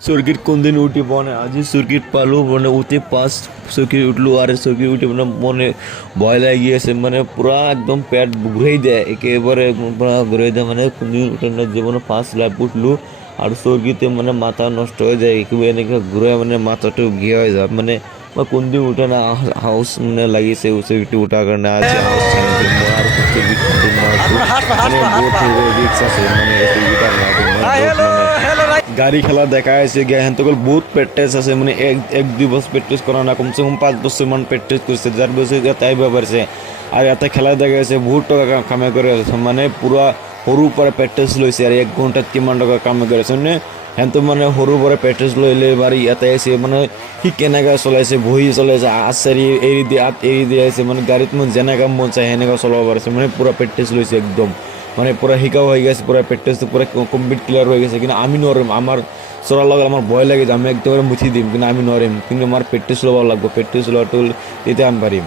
circuit कोण दिन उठी पने आज सर्किट पालो মানে উঠে পাঁচ सर्किट উঠলো আর सर्किट উঠে মানে মনে ভয় লাগে গিয়েছে মানে পুরা একদম পেট ঘুরেই দেয় একেবারে পুরা ঘুরে দেয় মানে কোন দিন উঠে না জীবনে পাঁচ লাখ উঠলো আর सर्किटे মানে মাথা নষ্ট হয়ে যায় একেবারে এনেকে ঘুরে মানে মাথাটা গিয়ে হয়ে যায় মানে কোন দিন উঠে না হাউস মানে লাগিয়েছে सर्किट উঠার কারণে আছে হাউস ছাড়তে আর सर्किट মানে বহুত রিক্স আছে মানে सर्किट আর না গাড়ি খেলা দেখা আছে গেহেন তখন বহুত প্র্যাকটিস আছে মানে এক দুই বছর প্র্যাকটিস করা না কমসে কম 5 বছর মান প্র্যাকটিস করছে যার বছর তাই ব্যাপারছে আর এত খেলা দেখা আছে বহুত টাকা কামাই করে মানে পুরা সরু পরে প্র্যাকটিস লইছে আর 1 ঘন্টা 3 টাকা কামাই করেছে মানে হ্যাঁ তো মানে সরু পরে প্র্যাকটিস লইলে এবার ইয়াতে আছে মানে সি কেনেকা চলাইছে বহি চলাইছে আচারি এৰি দিয়ে আছে মানে গাড়ীত মানে যেনেকা মন চায় সেনেকা চলাব পাৰিছে মানে পুরা প্র্যাকটিস লইছে একদম মানে পুরা শিকাও হয়ে গেছে পুরা প্র্যাকটিস পুরা কমপ্লিট ক্লিয়ার হয়ে গেছে কিন্তু আমি নরম আমার চলার লগে আমার ভয় লাগে যে আমি একদম মুঠি দিম কিন্তু আমি নরম কিন্তু আমার প্র্যাকটিস লওয়া লাগবে প্র্যাকটিস লওয়াটা তেতিয়া আমি পাৰিম